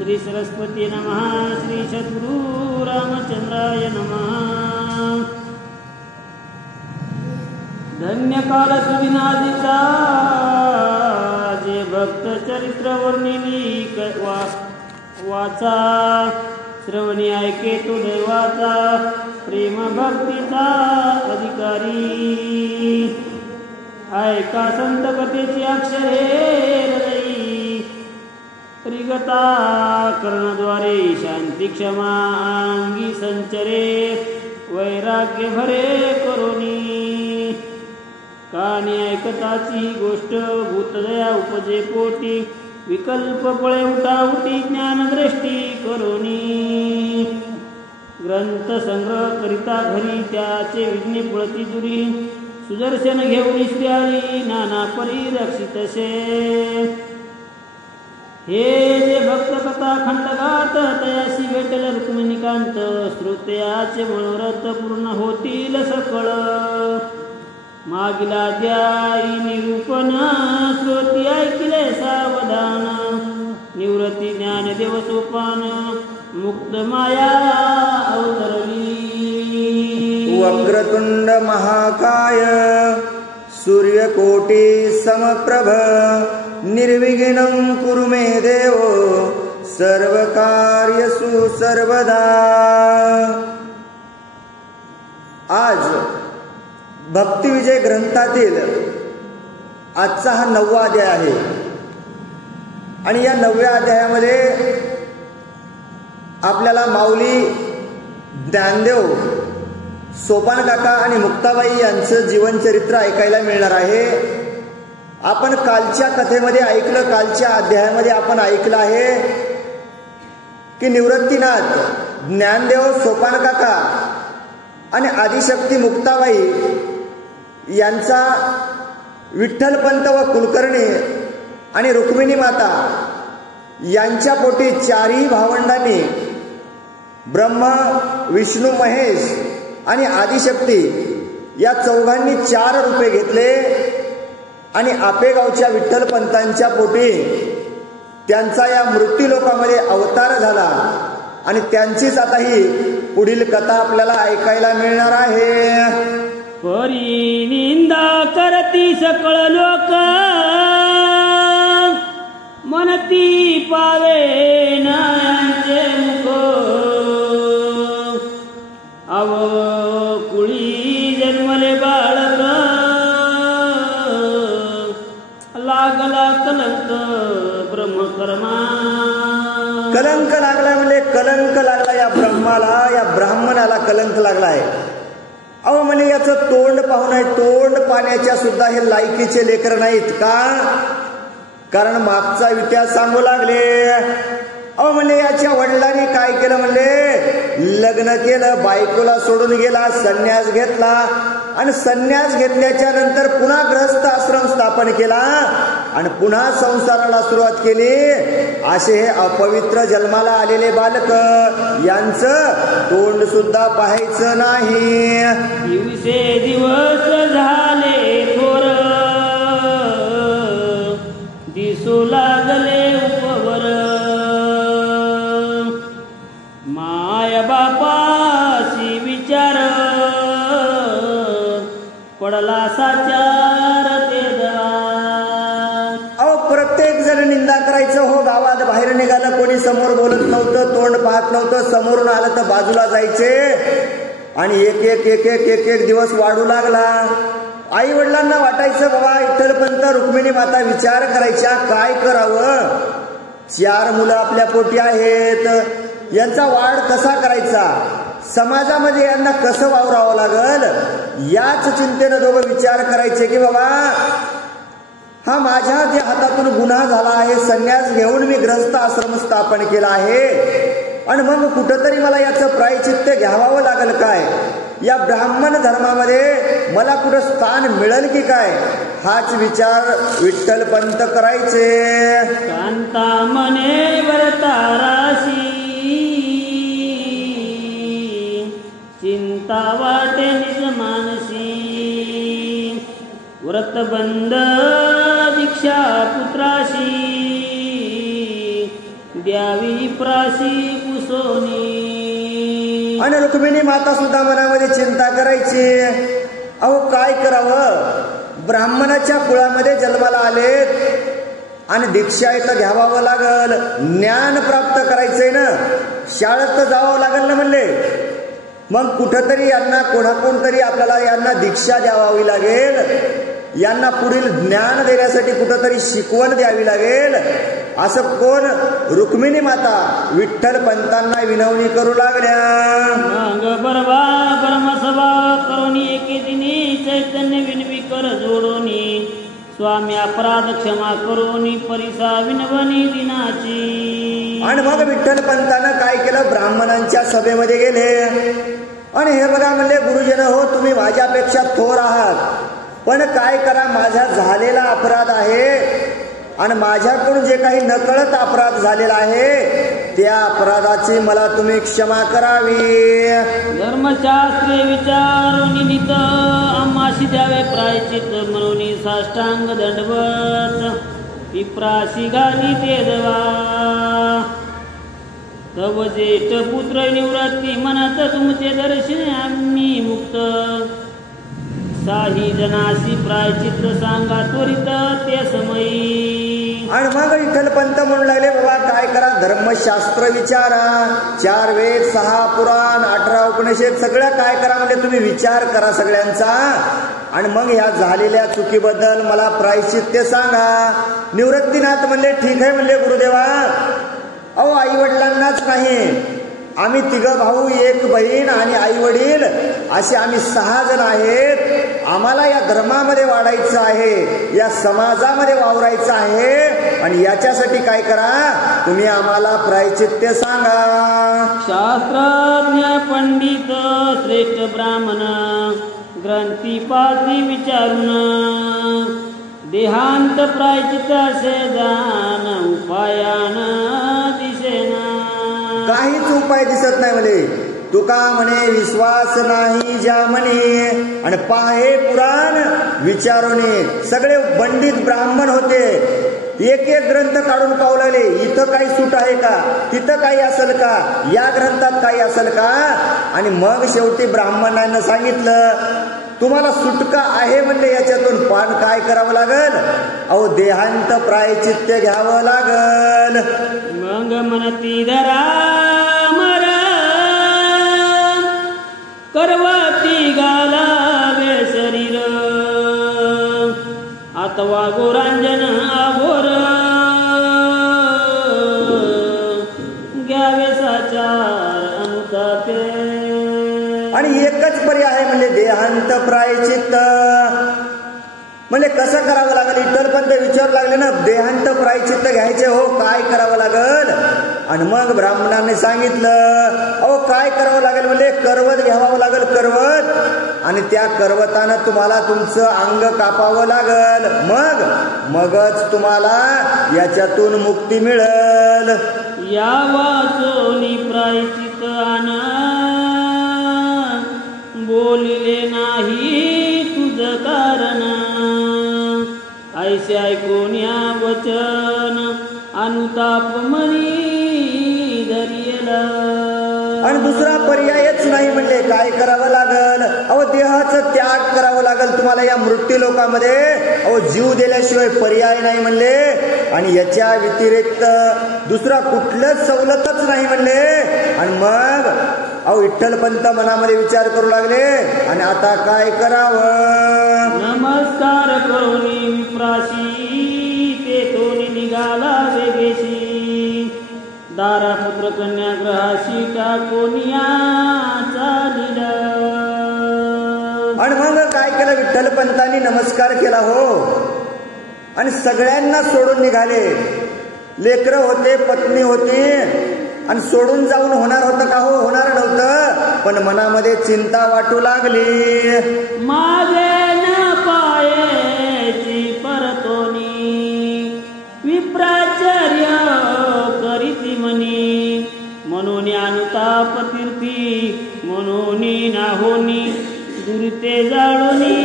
श्री सरस्वती नमः. श्री सद्गुरु रामचंद्राय नमः. धन्य काल सुदिनादीचा जे भक्त चरित्र वर्णिनी वाचा, श्रवणी ऐके तो दैवाचा, प्रेम भक्तीचा अधिकारी. ऐका संत कथेची अक्षरे हृदयी, रिगता कर्णद्वारे शांती क्षमा अंगी संचरे, वैराग्य भरे करोनी. कानी ऐकताची गोष्ट भूतदया उपजे पोटी, विकल्प पळे उठाउटी ज्ञानदृष्टी करोनी. ग्रंथ संग्रह करिता घरी त्याचे विघ्ने पळती दुरी, सुदर्शन घेऊन श्री नाना परिरक्षितसे. हे जे भक्त कथा खंडगात तयासी भेटल रुक्मिणीकांत, श्रोत्याचे मनोरथ पूर्ण होतील सकळ. मागिला द्याई निरूपण, श्रोती ऐकिले सावधान. निवृत्ती ज्ञानदेव सोपान, मुक्त माया अवतरली. वक्रतुंड महाकाय सूर्यकोटी समप्रभ, निर्विघ्नं कुरु मे देव, सर्वकार्यसु सर्वदा. आज भक्तिविजय ग्रंथातील आजचा हा 9वा अध्याय आहे. आणि या 9व्या अध्यायामध्ये आपल्याला माऊली, ज्ञानदेव, सोपान काका आणि मुक्ताबाई यांचं जीवनचरित्र ऐकायला मिळणार आहे. आपण कालच्या कथेमध्ये ऐकलं, कालच्या अध्यायामध्ये आपण ऐकलं आहे की निवृत्तीनाथ, ज्ञानदेव, सोपान काका आणि आदिशक्ती मुक्ताबाई यांचा विठ्ठलपंत व कुलकर्णी आणि रुक्मिणी माता यांच्या पोटी 4ही भावंडांनी ब्रह्मा, विष्णू, महेश आणि आदिशक्ती या चौघांनी 4 रूपे घेतले आणि आपेगावच्या विठ्ठलपंतांच्या पोटी त्यांचा या मृत्यूलोकामध्ये अवतार झाला. आणि त्यांचीच आता ही पुढील कथा आपल्याला ऐकायला मिळणार आहे. परी निंदा करती सकळ लोक, मनती पावे नायांचे मुख. अव कुळी जन्मले बाळक, लागला कलंक ब्रह्मकर्मा. कलंक लागला म्हणजे कलंक लागला या ब्रह्माला, या ब्राह्मणाला कलंक लागलाय. अहो म्हणे याचं तोंड पाहून आहे, तोंड पाण्याच्या सुद्धा हे लायकीचे लेकर नाहीत का? कारण मागचा इतिहास सांगू लागले. अहो म्हणजे याच्या वडिलांनी काय केलं म्हणले, लग्न केलं, बायकोला सोडून गेला, संन्यास घेतला आणि संन्यास घेतल्याच्या नंतर पुन्हा गृहस्थ आश्रम स्थापन केला आणि पुन्हा संसाराला सुरुवात केली. असे हे अपवित्र जन्माला आलेले बालक, यांचं तोंड सुद्धा पाहायचं नाही. दिवसे दिवस झाले थोर, दिसू लागले उपवर. माय बापाशी विचार, पडला साचार ते दळा. अहो प्रत्येक जण निंदा करायचं हो. गावात बाहेर निघालं, कोणी समोर बोलत नव्हतं, तोंड पाहत नव्हतं. समोरून आलं तर बाजूला जायचे आणि एक एक एक एक एक एक दिवस वाढू लागला. आई वडिलांना वाटायचं बाबा विठ्ठलपंत, रुक्मिणी माता विचार करायच्या काय करावं. 4 मुलं आपल्या पोटी आहेत, यांचा वाढ कसा करायचा, समाजामध्ये यांना कसं वावरावं लागल, याच चिंतेनं दोघं विचार करायचे की बाबा हा माझ्या जे हातातून गुन्हा झाला आहे, संन्यास घेऊन मी ग्रहस्थ आश्रम स्थापन केला आहे आणि मग कुठंतरी मला याचं प्रायचित्त घ्यावं लागल काय, या ब्राह्मण धर्मामध्ये मला कुठं स्थान मिळेल की काय, हाच विचार विठ्ठलपंत करायचे. कांता मने वरताराशी, चिंता वाटे निज मानसी. व्रतबंध दीक्षा पुत्राशी, द्यावी प्राशी कुसोनी. आणि रुक्मिणी माता सुद्धा मनामध्ये चिंता करायची, अहो काय करावं, ब्राह्मणाच्या कुळामध्ये जन्माला आलेत आणि दीक्षा इथं घ्यावावं लागल, ज्ञान प्राप्त करायचंय ना, शाळेत तर जावं लागल ना म्हणले. मग कुठंतरी यांना कोणाकोण तरी आपल्याला यांना दीक्षा द्यावावी लागेल, यांना पुढील ज्ञान देण्यासाठी कुठंतरी शिकवण द्यावी लागेल. असं कोण, रुक्मिणी माता विठ्ठल पंतांना विनवणी करू लागल्या. परमसभा करोनी एके दिनी चैतन्य विनवी कर जोडोनी. स्वामी अपराध क्षमा करोनी परिसा विनवणी दिनाची. आणि मग विठ्ठल पंतानं काय केलं, ब्राह्मणांच्या सभेमध्ये गेले आणि हे बघा म्हणले, गुरुजन हो, तुम्ही माझ्यापेक्षा थोर आहात, पण काय करा, माझा झालेला अपराध आहे आणि माझ्याकडून जे काही नकळत अपराध झालेला आहे त्या अपराधाची मला तुम्ही क्षमा करावी. धर्मशास्त्रे विचारून नित आम्हाशी द्यावे प्रायचित म्हणून साष्टांग दंडवत विप्राशी घाली ते दवा. तव ज्येष्ठ पुत्र निवृत्ती म्हणत तुमचे दर्शन आम्ही मुक्त. साही जनासी प्रायचित सांगा त्वरित ते समयी. आणि मग विठ्ठल पंत म्हणू लागले, बाबा काय करा, धर्मशास्त्र विचारा, 4 वेद 6 पुराण 18 उपनिषद सगळं काय करा म्हणजे तुम्ही विचार करा सगळ्यांचा, आणि मग ह्या झालेल्या चुकीबद्दल मला प्रायश्चित्य सांगा. निवृत्तीनाथ म्हणले, ठीक आहे म्हणले गुरुदेवा. अहो आई वडिलांनाच नाही, आम्ही 3 भाऊ 1 बहीण आणि आई वडील असे आम्ही 6 जण आहेत. आम्हाला या धर्मामध्ये वाढायचं आहे, या समाजामध्ये वावरायचं आहे, आणि याच्यासाठी काय करा, तुम्ही आम्हाला प्रायचित्य सांगा. शास्त्रज्ञ पंडित श्रेष्ठ ब्राह्मण ग्रंथीपाती विचारून देहांत प्रायचित असे जाण उपायान दिसेना. काहीच उपाय दिसत नाही म्हणे. तुका म्हणे विश्वास नाही ज्या म्हणे, आणि पाहे पुराण विचारोने. सगळे पंडित ब्राह्मण होते, एक एक ग्रंथ काढून पाहू लागले, इथं काही सूट आहे का, तिथं काही असेल का, या ग्रंथात काही असेल का. आणि मग शेवटी ब्राह्मणांना सांगितलं, तुम्हाला सुटका आहे म्हणले, याच्यातून पण काय करावं लागल, अहो देहांत प्रायचित्य घ्यावं लागल. मग म्हणती धरा मर करवती घालावे शरीर. अथवा गोरांजन आभोर घ्यावे साचार अनुताते. आणि एकच पर्याय आहे म्हणजे देहांत प्रायचित्त. म्हणजे कसं करावं लागेल, विठ्ठलपंत विचारू लागले ना, देहांत प्रायचित्त घ्यायचे हो, काय करावं लागल. आणि मग ब्राह्मणांनी सांगितलं, अहो काय करावं लागेल म्हणजे करवत घ्यावं लागेल, करवत, आणि त्या करवतानं तुम्हाला तुमचं अंग कापावं लागल, मगच तुम्हाला याच्यातून मुक्ती मिळेल. या वाचोनी प्रायचित्त आना बोलिले नाही तुझ कारण. ऐसे ऐकून या वचन अनुताप मनी धरियला. आणि दुसरा पर्यायच नाही म्हणले, काय करावं लागल, अहो देहाचं त्याग करावं लागल तुम्हाला या मृत्यू लोकामध्ये. अहो जीव दिल्याशिवाय पर्याय नाही म्हणले, आणि याच्या व्यतिरिक्त दुसरा कुठलंच सवलतच नाही म्हणले. आणि मग अहो विठ्ठलपंत मनामध्ये विचार करू लागले, आणि आता काय करावं. नमस्कार करोनी विप्राशी ते तोनी निघाला वेगेशी. दारापुत्र कन्या ग्रहाशी टाकोनिया चालिला. आणि मग काय केलं, विठ्ठलपंतांनी नमस्कार केला हो, आणि सगळ्यांना सोडून निघाले. लेकरं होते, पत्नी होती, आणि सोडून जाऊन होणार होतं का, हो होणार नव्हतं, पण मनामध्ये चिंता वाटू लागली. माझे न पायाची परतोनी विप्राचार्य करीती मनी. म्हणून अनुताप तीर्थी म्हणून नाहोनी दुरिते जाळोनी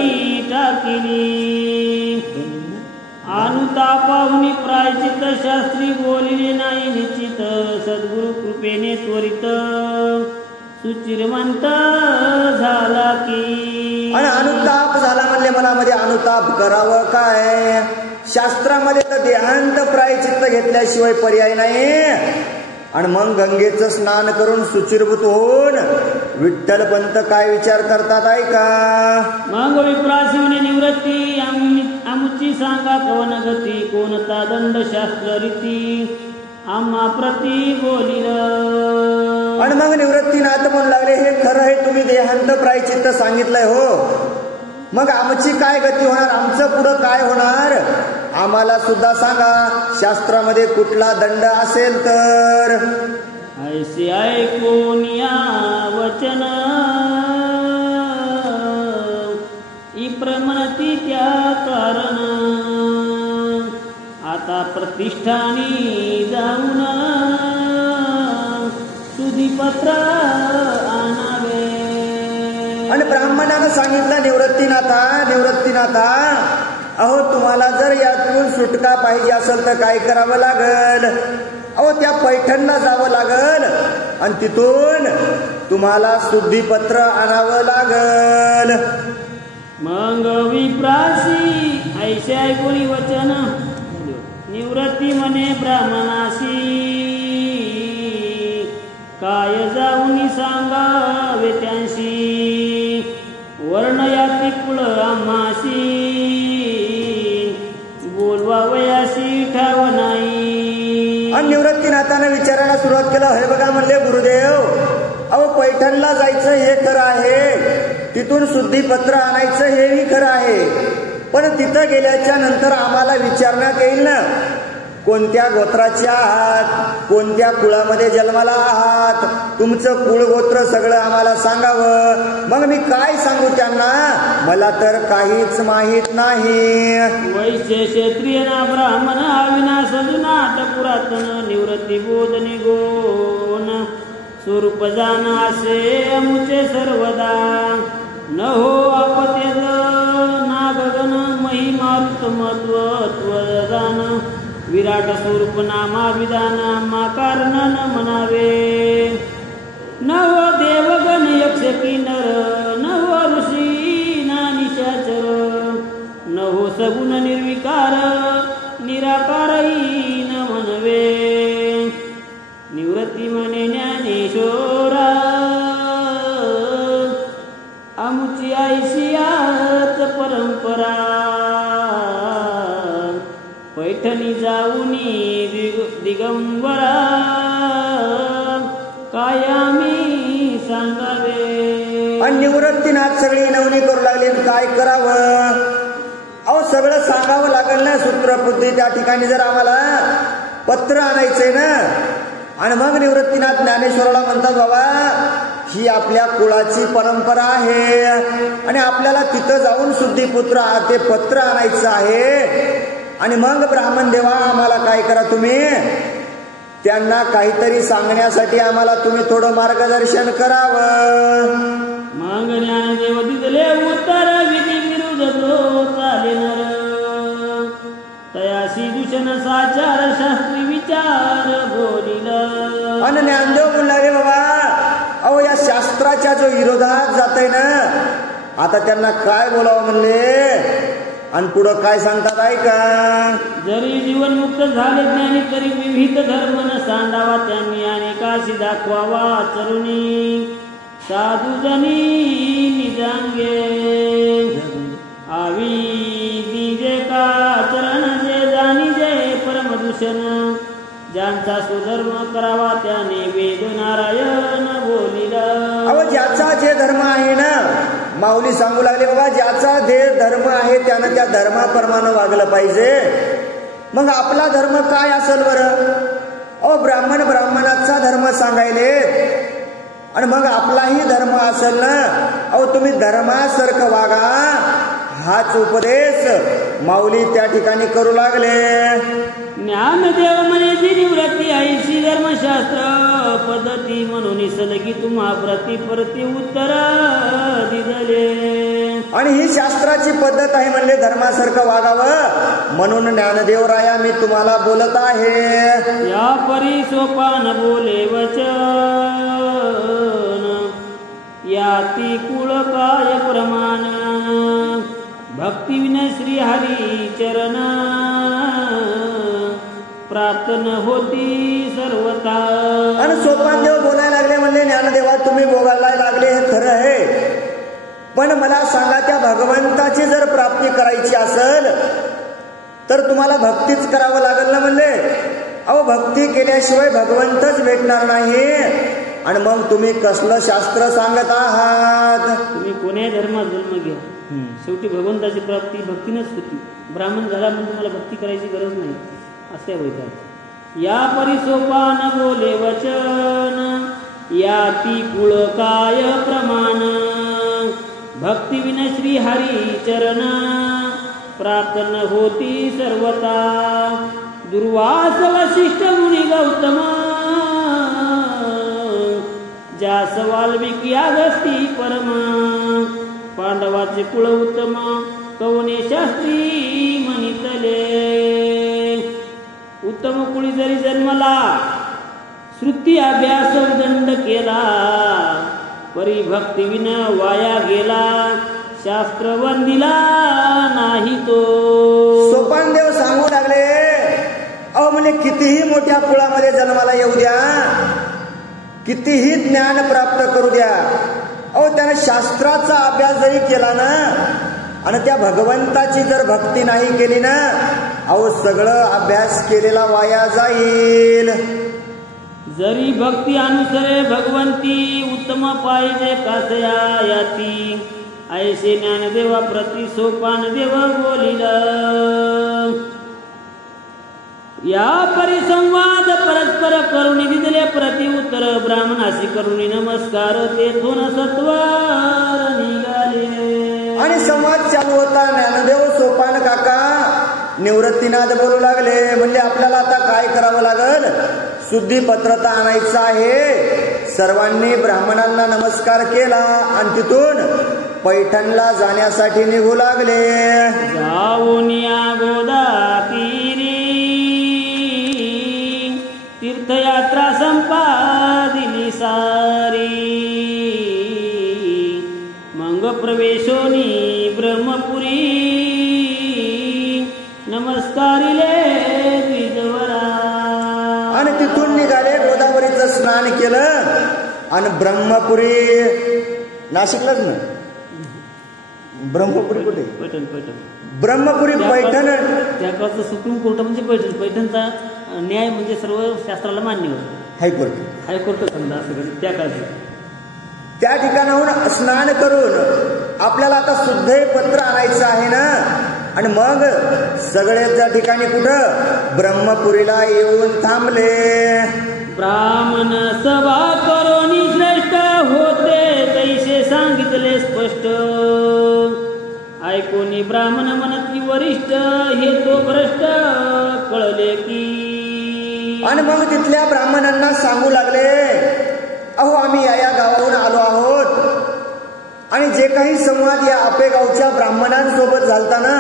टाकिली. अनुतापाहुनी प्रायचित शास्त्री बोलिले नाही निश्चित. कृपेने त्वरित सुचिरमंत झाला की. आणि अनुताप झाला म्हणले मनामध्ये अनुताप करावं काय. शास्त्रामध्ये तर देहांत प्रायचित्त घेतल्याशिवाय पर्याय नाही. आणि मग गंगेचं स्नान करून सुचिरभूत होऊन विठ्ठल पंत काय विचार करतात ऐका. मग विप्रासी म्हणे निवृत्ती आमची सांगा कवन गती कोणता दंड शास्त्र रीती आम्हा प्रती बोलिल. आणि मग निवृत्तीनाथ म्हणू लागले हे खरं आहे तुम्ही देहांत प्रायचित्त सांगितलंय हो. मग आमची काय गती होणार आमचं पुढं काय होणार आम्हाला सुद्धा सांगा शास्त्रामध्ये कुठला दंड असेल तर. ऐसे ऐकून या वचन इप्रमणती त्या कारण आता प्रतिष्ठानी जाऊन सुधीपत्र आणावे. आणि ब्राह्मणानं सांगितलं निवृत्तीनाथा अहो तुम्हाला जर यातून सुटका पाहिजे असेल तर काय करावं लागल. अहो त्या पैठणला जावं लागल आणि तिथून तुम्हाला शुद्धीपत्र आणावं लागल. मग विप्रासी ऐसे ऐकून वचन निवृत्ती म्हणे ब्राह्मणासी काय जाऊन सांगावे त्यांशी वर्ण याती कुळ आम्हासी बोलवावयासी ठाव नाही. आणि निवृत्तीनाथानं विचारायला सुरुवात केलं. हे बघा म्हणले गुरुदेव अहो पैठणला जायचं हे खरं आहे तिथून शुद्धीपत्र आणायचं हेही खरं आहे पण तिथं गेल्याच्या नंतर आम्हाला विचारण्यात येईल ना कोणत्या गोत्राच्या आहात कोणत्या कुळामध्ये जन्माला आहात तुमचं कुळ गोत्र सगळं आम्हाला सांगावं. मग मी काय सांगू त्यांना मला तर काहीच माहित नाही. वैश्य क्षत्रिय ना ब्राह्मण अविनाश जुनाट पुरातन निवृत्ती बोधने गोन स्वरूप जाण असे अमुचे सर्वदा न हो आपतेज ना गगन महिमारुत महत्वत्वदान विराट स्वरूप नामा विधान आम्हा कारण न म्हणावे. नव देवगण यक्ष किन्नर नव ऋषी ना निशाचर न हो सगुण निर्विकार निराकारही न म्हणवे. निवृत्ती म्हणे ज्ञानेश्वरा आमची ऐशियात परंपरा पैठणी जाऊनी दिगंबरा काय आम्ही सांगावे. आणि निवृत्तीनाथ सगळी नवनी करू लागली काय करावं. अहो सगळं सांगावं लागेल ना सूत्रबुद्धी त्या ठिकाणी जर आम्हाला पत्र आणायचंय ना. आणि मग निवृत्तीनाथ ज्ञानेश्वराला म्हणतात बाबा ही आपल्या कुळाची परंपरा आहे आणि आपल्याला तिथं जाऊन शुद्धीपुत्र ते पत्र आणायचं आहे. आणि मग ब्राह्मण देवा आम्हाला काय करा तुम्ही त्यांना काहीतरी सांगण्यासाठी आम्हाला तुम्ही थोडं मार्गदर्शन करावं. मग ज्ञानदेव दिले उत्तर विधी विरुद्ध चालेनर तयाशी दूषण साचार शास्त्री विचार बोलिल. आणि ज्ञानदेव बोलला रे बाबा अहो या शास्त्राच्या जो विरोधात जातय ना आता त्यांना काय बोलावं म्हणले आणि पुढं काय सांगतात ऐका. जरी जीवनमुक्त झाले ज्ञानी तरी विविध धर्म न सांडावा त्यांनी अनेकाशी दाखवावा चरुणी साधुजनी निजांगे आवी दिजे का चरण जे जाणी जे परमदूषण ज्यांचा सुधर्म करावा त्याने वेद नारायण बोलिला. अहो ज्याचा जे धर्म आहे ना माऊली सांगू लागले बाबा ज्याचा जे धर्म आहे त्यानं त्या धर्माप्रमाणे वागलं पाहिजे. मग आपला धर्म काय असेल बरं. अहो ब्राह्मणाचा धर्म सांगायले आणि मग आपलाही धर्म असेल ना. अहो तुम्ही धर्मासारखं वागा हाच उपदेश माऊली त्या ठिकाणी करू लागले. ज्ञानदेव म्हणे निवृत्ती ऐशी धर्मशास्त्र पद्धती म्हणून सलगी तुम्हा प्रति उत्तर दिले. आणि ही शास्त्राची पद्धत आहे म्हणले धर्मासारखं वागावं, म्हणून ज्ञानदेवराया मी तुम्हाला बोलत आहे. या परी सोपान बोले वचन, याती कुळ काय प्रमाण, भक्ती विनय श्री हरी चरण, प्राप्त न होती सर्वथा. आणि सोपानदेव बोलायला लागले म्हणले ज्ञानदेवा तुम्ही बोलायला लागले हे खरं आहे, पण मला सांगा त्या भगवंताची जर प्राप्ती करायची असेल तर तुम्हाला भक्तीच करावं लागेल ना म्हणले. अहो भक्ती केल्याशिवाय भगवंतच भेटणार नाही, आणि मग तुम्ही कसलं शास्त्र सांगत आहात. तुम्ही कोण्याही धर्मात जन्म घ्या, शेवटी भगवंताची प्राप्ती भक्तीनच होती. ब्राह्मण झाला म्हणून तुम्हाला भक्ती करायची गरज नाही असे होतात. या परिसोपान बोले वचन, याती कुळ काय प्रमाण, भक्ती विन श्री हरी चरण, प्राप्त न होती सर्वता. दुर्वास वशिष्ठ मुनी गौतम, जास वाल्मिकी अगस्ती परम, पांडवाचे कुळ उत्तम, कवने शास्त्री म्हणितले. उत्तम कुळी जरी जन्मला, श्रुती अभ्यास दंड केला, परी भक्ती विन वाया गेला, शास्त्र वंदिला नाही तो. सोपानदेव सांगू लागले, अहो म्हणजे कितीही मोठ्या कुळामध्ये जन्माला येऊ द्या, कितीही ज्ञान प्राप्त करू द्या, अहो त्याने शास्त्राचा अभ्यास जरी केला ना, आणि त्या भगवंताची जर भक्ती नाही केली ना, अहो सगळं अभ्यास केलेला वाया जाईल. जरी भक्ती अनुसरे भगवंती, उत्तम पाहिजे कासया याती, ऐसे ज्ञानदेवा प्रति सोपान देव बोलिला. या परिसंवाद परस्पर करुणी दिले प्रति उत्तर, ब्राह्मणाशी करुणी नमस्कार, तेथून सत्वार निघाले. आणि संवाद चालू होता. ज्ञानदेव सोपान काका निवृत्तीनाथ बोलू लागले, म्हणजे आपल्याला आता काय करावं लागल, शुद्धीपत्रता आणायचं आहे. सर्वांनी ब्राह्मणांना नमस्कार केला आणि तिथून पैठणला जाण्यासाठी निघू लागले. जाऊन या गोदा तीरी, तीर्थयात्रा संपादिली सारी, मंग प्रवेशोनी ब्रह्मपुरी, नमस्कारिले द्विजवरा. आणि तिथून निघाले, गोदावरीचं स्नान केलं आणि ब्रह्मपुरी, नाशिकलाच ना, ब्रह्मपुरी कुठे, पैठण. ब्रह्मपुरी पैठण. त्या काळचं सुप्रीम कोर्ट म्हणजे पैठण. पैठणचा न्याय म्हणजे सर्व शास्त्राला मान्य होतं. हायकोर्ट समजा असं त्या काळचं. त्या ठिकाणाहून स्नान करून आपल्याला आता शुद्ध पत्र आणायचं आहे ना, आणि मग सगळे त्या ठिकाणी कुठं ब्रह्मपुरीला येऊन थांबले. ब्राह्मण सभा करोनी श्रेष्ठ होते, तैसे सांगितले स्पष्ट, ऐकोनी ब्राह्मण म्हणती वरिष्ठ, हे तो भ्रष्ट कळले की. आणि मग तिथल्या ब्राह्मणांना सांगू लागले, अहो आम्ही या गावाहून आलो आहोत, आणि जे काही संवाद या आपेगावच्या ब्राह्मणांसोबत झालता ना,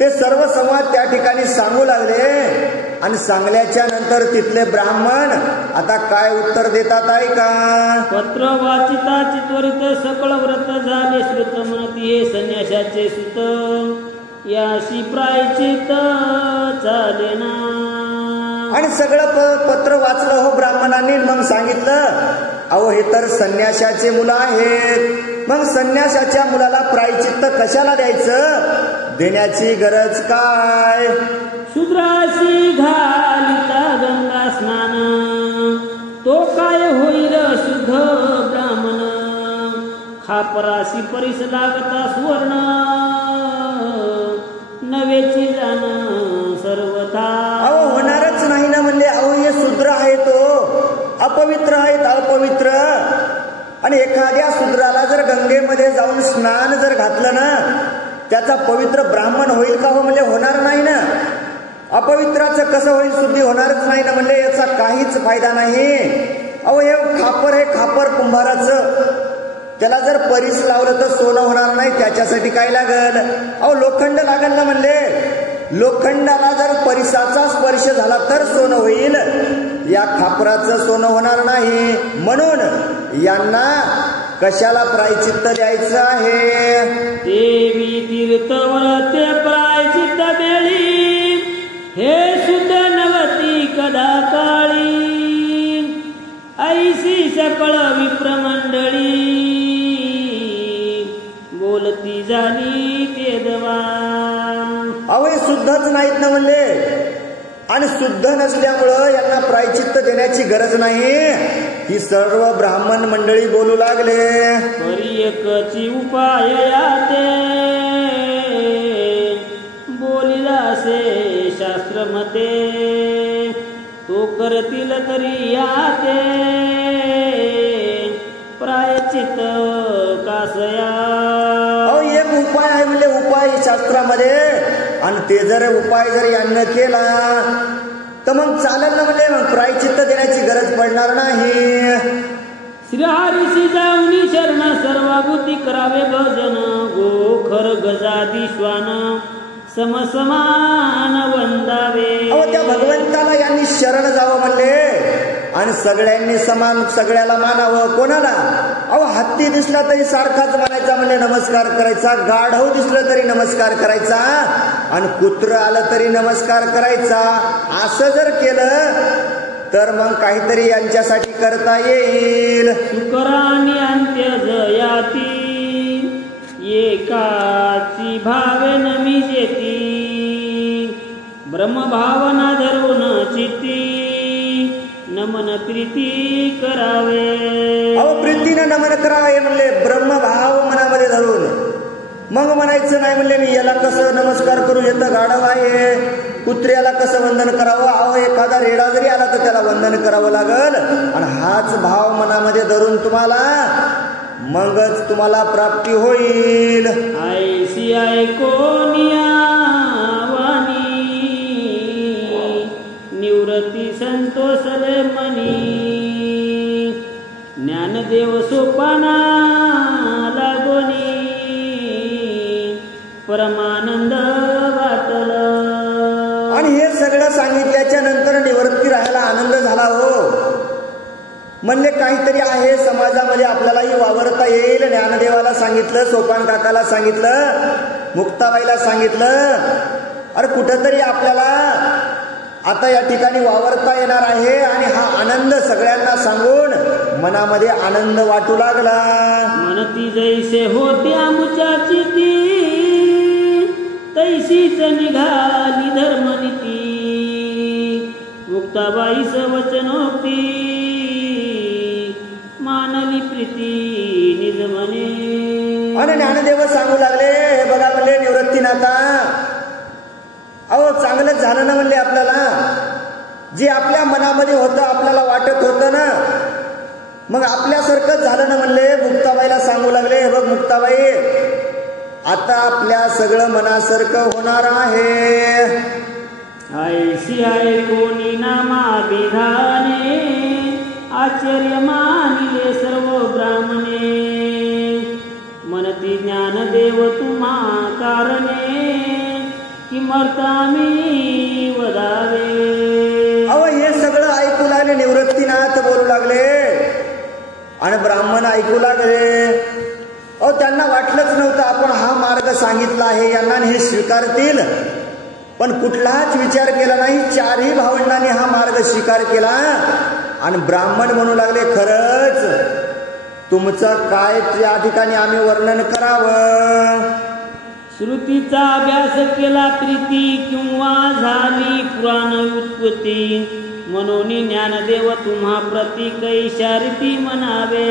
ते सर्व संवाद त्या ठिकाणी सांगू लागले. आणि सांगल्याच्या नंतर तिथले ब्राह्मण आता काय उत्तर देतात आहे का. पत्र वाचिता चित्वरित सकळ व्रत झाले श्रुत, म्हणती हे संन्यासाचे सुत, याशी प्रायचित चाले ना. आणि सगळं पत्र वाचलं हो ब्राह्मणांनी. मग सांगितलं, अहो हे तर संन्यासाचे मुलं आहेत, मग संन्यासाच्या मुलाला प्रायचित्त कशाला द्यायचं, देण्याची गरज काय. शूद्राशी घालिता गंगा स्नान, तो काय होईल शुद्ध ब्राह्मण, खापराशी परिस लागता सुवर्ण, नवेची जाण सर्वथा. अहो होणारच नाही ना म्हणले. अहो हे शूद्र आहे, तो अपवित्र आहेत, अपवित्र. आणि एखाद्या शूद्राला जर गंगेमध्ये जाऊन स्नान जर घातलं ना, त्याचा पवित्र ब्राह्मण होईल का हो, म्हणजे होणार नाही ना. अपवित्राचं कसं होईल, शुद्धी होणारच नाही ना म्हणले. याचा काहीच फायदा नाही. अहो हे खापर, हे खापर कुंभाराचं, त्याला जर परीस लावलं तर सोनं होणार नाही, त्याच्यासाठी काय लागल? अहो लोखंड लागल ना म्हणले. लोखंडाला जर परिसाचा स्पर्श झाला तर सोनं होईल, या खापराचं सोनं होणार नाही. म्हणून यांना कशाला प्रायचित्त द्यायचं आहे? देवी तीर्थवर ते प्रायचित्त देळी, हे सुद्ध नवती कदा काळी. ऐसी सकळ विप्रमंडळी, बोलती झाली ते दवा. अवय शुद्धच नाहीत ना म्हणले, आणि शुद्ध नसल्यामुळं यांना प्रायचित्त देण्याची गरज नाही. ही सर्व ब्राह्मण मंडळी बोलू लागले. परी एकची उपाय याते, बोलिलासे शास्त्र मते. तो करतील तरी याते, प्रायचित्त कासया. एक उपाय आहे म्हणजे उपाय शास्त्रामध्ये, आणि ते जर उपाय जर यांना केला तर मग चालेल ना म्हणजे, मग प्रायचित्त देण्याची गरज पडणार नाही. श्री हरीशी जाऊनी शरण सर्वाभूती करावे भजन. गोखर गजादी श्वान समसमान वंदावे. त्या भगवंताला यांनी शरण जावं म्हणले, आणि सगळ्यांनी समान सगळ्याला मानावं. कोणाला? अहो हत्ती दिसला तरी सारखाच म्हणायचा म्हणले, नमस्कार करायचा. गाढव दिसलं तरी नमस्कार करायचा, आणि कुत्र आलं तरी नमस्कार करायचा. असं जर केलं तर मग काहीतरी यांच्यासाठी करता येईल. शुकरानी अंत्य जयाती, एकाची भावे नमी जेती. ब्रह्मभावना धरून चित्ती, नमन प्रीती करावे. अहो प्रीतीनं नमन करावे म्हणले, ब्रह्मभाव मनामध्ये धरून. मग म्हणायचं नाही म्हणले मी याला कसं नमस्कार करू, येतं गाढव आहे. कुत्र्याला कसं वंदन करावं? अहो एखादा रेडा जरी आला तर त्याला वंदन करावं लागल. आणि हाच भाव मनामध्ये धरून तुम्हाला, मगच तुम्हाला प्राप्ती होईल. ऐसी ऐकोनिया वाणी, निवृत्ती संतोषले मनी. ज्ञानदेव सोपाना लागोनी, परमानंद वाटल. आणि हे सगळं सांगितल्याच्या नंतर निवृत्ती राहायला आनंद झाला हो. म्हणले काहीतरी आहे समाजामध्ये, आपल्यालाही वावरता येईल. ज्ञानदेवाला सांगितलं, सोपान काकाला सांगितलं, मुक्ताबाईला सांगितलं. अरे कुठंतरी आपल्याला आता या ठिकाणी वावरता येणार आहे. आणि हा आनंद सगळ्यांना सांगून मनामध्ये आनंद वाटू लागला. मनती जैसे होते आमुचाची ती, तैसीच निघाली धर्मनीती. मुक्ताबाईस वचनोक्ती, मानली प्रीती निज म्हणे. आणि ज्ञानदेव सांगू लागले, हे बघा म्हणले निवृत्तीनाथा, अहो चांगलंच झालं ना म्हणले. आपल्याला जे आपल्या मनामध्ये होतं, आपल्याला वाटत होतं ना, मग आपल्यासारखंच झालं ना म्हणले. मुक्ताबाईला सांगू लागले, हे बघ मुक्ताबाई, आता आपल्या सगळं मनासारखं होणार आहे. ऐशी ऐकोनी नामाभिधाने, आश्चर्य मानिले सर्व ब्राह्मणे. मनती ज्ञानदेव तुम्हा कारणे, किमर्थामी वदावे. अहो हे सगळं ऐकू लागले, निवृत्तीनाथ बोलू लागले, आणि ब्राह्मण ऐकू लागले. अहो त्यांना वाटलंच नव्हतं आपण हा मार्ग सांगितला आहे यांना, हे स्वीकारतील. पण कुठलाच विचार केला नाही. चारही भावंडांनी हा मार्ग स्वीकार केला. आणि ब्राह्मण म्हणू लागले, खरंच तुमचं काय या ठिकाणी आम्ही वर्णन करावं. श्रुतीचा अभ्यास केला प्रीती, किंवा झाली पुराण उत्पत्ती. म्हणून ज्ञानदेव तुम्हा प्रति कैशारिती म्हणावे.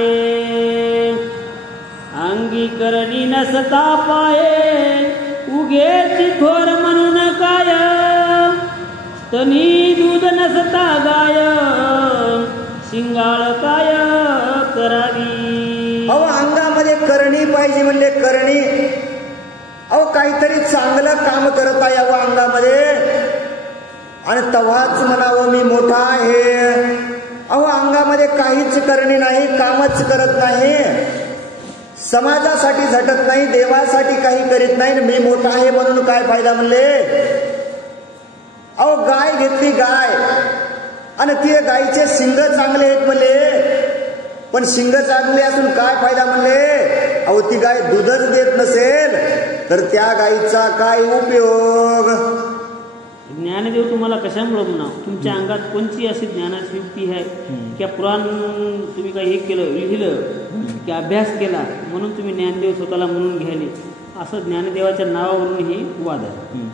अंगीकरणी नसता पाये, उगेची थोर म्हणून काय. स्तनी दूध नसता गाय, शिंगाळ काय करावी. अहो अंगामध्ये करणी पाहिजे म्हणले, करणी. अहो काहीतरी चांगलं काम करता यावं अंगामध्ये, आणि तेव्हाच म्हणावं मी मोठा आहे. अहो अंगामध्ये काहीच करणी नाही, कामच करत नाही. समाजासाठी झटत नाही, देवासाठी काही करीत नाही. मी मोठा आहे म्हणून काय फायदा म्हणले. अहो गाय घेतली गाय आणि ती गायीचे शिंग चांगले आहेत म्हणले, पण शिंग चांगले असून काय फायदा म्हणले. अहो ती गाय दूधच देत नसेल तर त्या गायीचा काय उपयोग. ज्ञानदेव तुम्हाला कशामुळे म्हणा, तुमच्या अंगात कोणती अशी ज्ञानाची युक्ती आहे की पुराण तुम्ही काही हे केलं, लिहिलं की अभ्यास केला म्हणून तुम्ही ज्ञानदेव स्वतःला म्हणून घ्यायले, असं ज्ञानदेवाच्या नावावरून ही वाद आहे.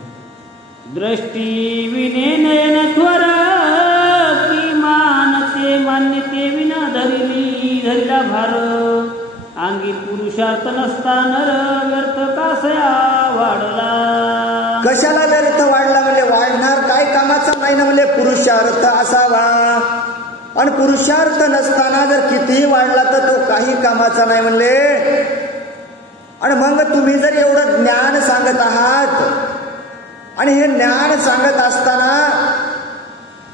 दृष्टी विने नयन थोर की मानते मान्यते विना धरिला भार, अंगी पुरुषार्थ नसता नर व्यर्थ कासया वाढला. कशाला व्यर्थ वाढला म्हणजे वाढणार काय कामाचा नाही ना म्हणजे पुरुषार्थ असावा. आणि पुरुषार्थ नसताना जर कितीही वाढला तर तो काही कामाचा नाही म्हणले. आणि मग तुम्ही जर एवढं ज्ञान सांगत आहात आणि हे ज्ञान सांगत असताना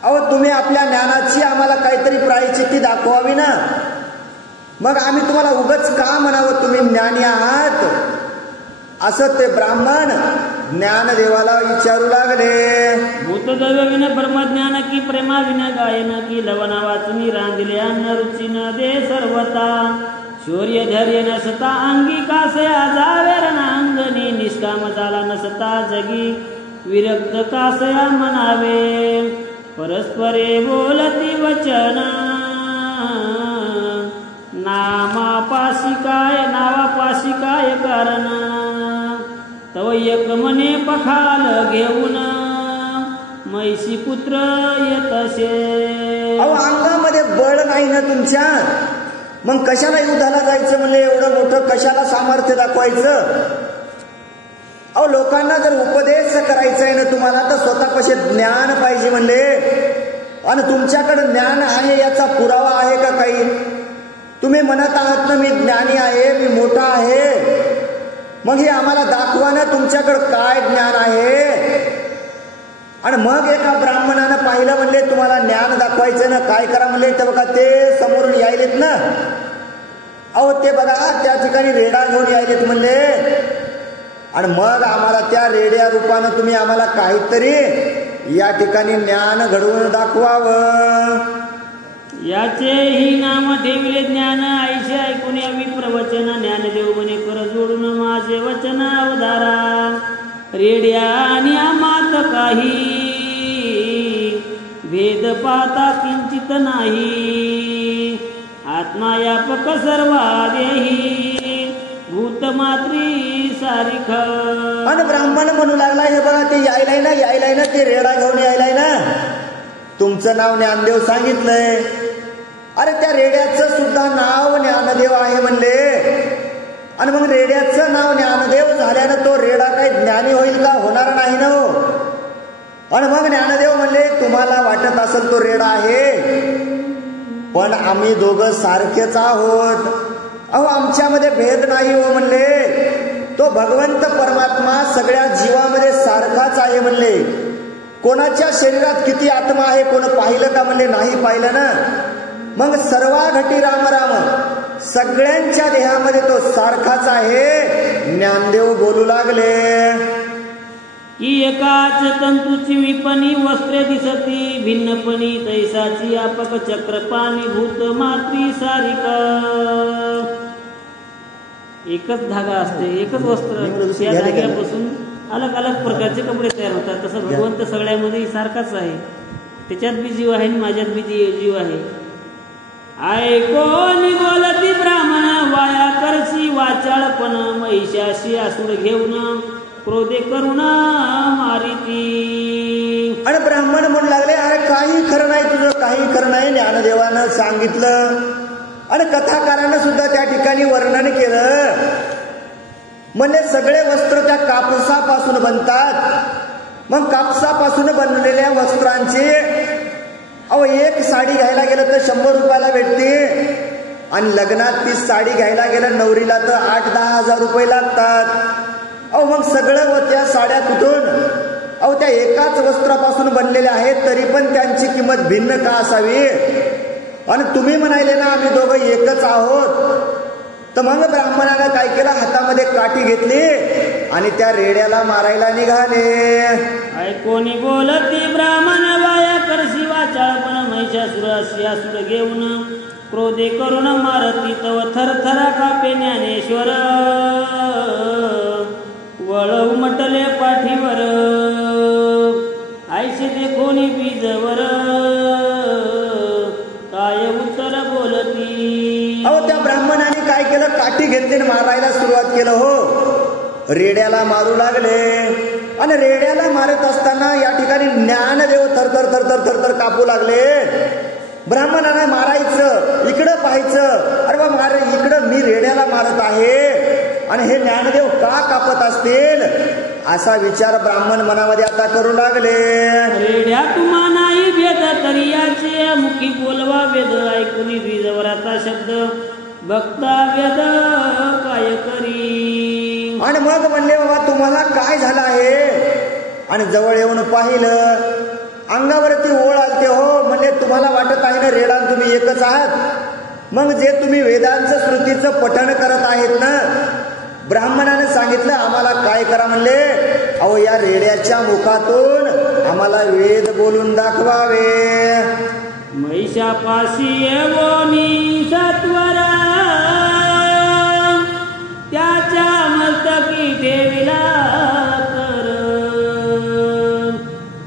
अहो तुम्ही आपल्या ज्ञानाची आम्हाला काहीतरी प्रायचित्ती दाखवावी ना. मग आम्ही तुम्हाला उगाच का म्हणावं तुम्ही ज्ञानी आहात, असं ते ब्राह्मण ज्ञानदेवाला विचारू लागले. भूतदव्य विन ब्रह्मज्ञान की प्रेमा विन गायन की लवना वाचनी रांधिले अन्न रुची न दे सर्वता, शौर्य धैर्य नसता अंगी कासया जावे रणांगणी, निष्काम झाला नसता जगी विरक्त कासया म्हणावे, परस्परे बोलती वचन नावापाशी काय कारण, तव एक मने पखाल घेऊन मैशी पुत्र येतसे. अहो अंगामध्ये बळ नाही ना तुमच्या, मग कशाला युद्धाला जायचं म्हणले, एवढं मोठं कशाला सामर्थ्य दाखवायचं. अहो लोकांना जर उपदेश करायचा आहे ना तुम्हाला तर स्वतःपाशी ज्ञान पाहिजे म्हणले. आणि तुमच्याकडे ज्ञान आहे याचा पुरावा आहे का काही. तुम्ही म्हणत आहात ना मी ज्ञानी आहे, मी मोठा आहे, मग हे आम्हाला दाखवा ना तुमच्याकडे काय ज्ञान आहे. आणि मग एका ब्राह्मणानं पाहिलं म्हणले तुम्हाला ज्ञान दाखवायचं ना काय करा म्हणले. ते बघा ते समोरून यायलेत ना, अहो ते बघा त्या ठिकाणी रेडा घेऊन यायलेत म्हणले. आणि मग आम्हाला त्या रेड्या रूपानं तुम्ही आम्हाला काहीतरी या ठिकाणी ज्ञान घडवून दाखवावं. याचेही नाम ठेविले ज्ञान, ऐसे ऐकून यावी प्रवचन, ज्ञानदेव म्हणे कर जोडून माझे वचन अवधारा, रेड्या आणि आमात काही भेद पाता किंचित नाही, आत्मा यापक सर्वादेही भूत मात्री सारिख. आणि ब्राह्मण म्हणू लागला हे बघा ते यायलाय ना ते रेडा घेऊन यायलाय ना, तुमचं नाव ज्ञानदेव सांगितलंय. अरे त्या रेड्याचं सुद्धा नाव ज्ञानदेव आहे म्हणले. आणि मग रेड्याचं नाव ज्ञानदेव झाल्यानं तो रेडा काही ज्ञानी होईल का, होणार नाही ना. आणि मग ज्ञानदेव म्हणले तुम्हाला वाटत असेल तो रेडा आहे, पण आम्ही दोघं सारखेच आहोत. अहो आमच्यामध्ये भेद नाही हो म्हणले. तो भगवंत परमात्मा सगळ्या जीवामध्ये सारखाच आहे म्हणले. कोणाच्या शरीरात किती आत्मा आहे कोण पाहिलं का म्हणले, नाही पाहिलं ना. मग सर्वा घटी राम राम, सगळ्यांच्या देहामध्ये तो सारखाच आहे. ज्ञानदेव बोलू लागले की एकाच तंतूची विपणी वस्त्रे दिसती, भिन्नपणी तैसाची आपक चक्रपाणी भूत मात्री सारिका. एकच धागा असते, एकच वस्त्र, त्या धाग्यापासून अलग अलग प्रकारचे कपडे तयार होतात. तसं भगवंत सगळ्यामध्ये सारखाच आहे. त्याच्यात बी जीव आहे आणि माझ्यात बी जीव आहे. ऐकोनी बोलती ब्राह्मण वाया करशी वाचाळपण, महिषाशी आसूड घेऊन क्रोधे करुण मारिती. आणि ब्राह्मण म्हणू लागले अरे काही खरं नाही तुझं, काही खरं नाही. ज्ञानदेवानं सांगितलं आणि कथाकारानं सुद्धा त्या ठिकाणी वर्णन केलं. म्हणजे सगळे वस्त्र त्या कापसापासून बनतात. मग कापसापासून बनलेल्या वस्त्रांची अहो एक साडी घ्यायला गेलं तर 100 रुपयाला भेटते. आणि लग्नात ती साडी घ्यायला गेलं नवरीला तर 8-10 हजार रुपये लागतात. अहो मग सगळं व त्या साड्या कुठून, अहो त्या एकाच वस्त्रापासून बनलेल्या आहेत तरी पण त्यांची किंमत भिन्न का असावी. आणि तुम्ही म्हणाले ना आम्ही दोघं एकच आहोत, तर मग ब्राह्मणानं काय केलं, हातामध्ये काठी घेतली आणि त्या रेड्याला मारायला निघाले. ऐकोनी बोलती ब्राह्मण बाया करशी वाचाळपण महिषासुर घेऊन क्रोधे करून मारती तव थरथरा कापे ज्ञानेश्वर वळ उमटले पाठीवर आयसे देखोनी बीजवर काय उत्तर बोलती. अहो त्या ब्राह्मणाने काय केलं, काठी घेतली आणि मारायला सुरुवात केलं. हो, रेड्याला मारू लागले आणि रेड्याला मारत असताना या ठिकाणी ज्ञानदेव थरथर थरथर थरथर कापू लागले. ब्राह्मणाने मारायचं, इकडं पाहायचं, अरे बा मार इकडं मी रेड्याला मारत आहे आणि हे ज्ञानदेव का कापत असतील असा विचार ब्राह्मण मनामध्ये आता करू लागले. रेड्या तुम्हा नाही भेद तरी याचे मुखी बोलवा वेद ऐकून द्विजवराचा शब्द भक्ता वेद काय करी. आणि मग म्हणले बाबा तुम्हाला काय झालं आहे, आणि जवळ येऊन पाहिलं, अंगावरती ओळ आलते. हो म्हणले तुम्हाला वाटत आहे ना रेडान तुम्ही एकच आहात. मग जे तुम्ही वेदांचं श्रुतीचं पठण करत आहेत ना, ब्राह्मणाने सांगितलं आम्हाला काय करा म्हणले, अहो या रेड्याच्या मुखातून आम्हाला वेद बोलून दाखवावे. महिषापाशी येवोनी सत्वरा त्याच्या मस्तकी ठेविला कर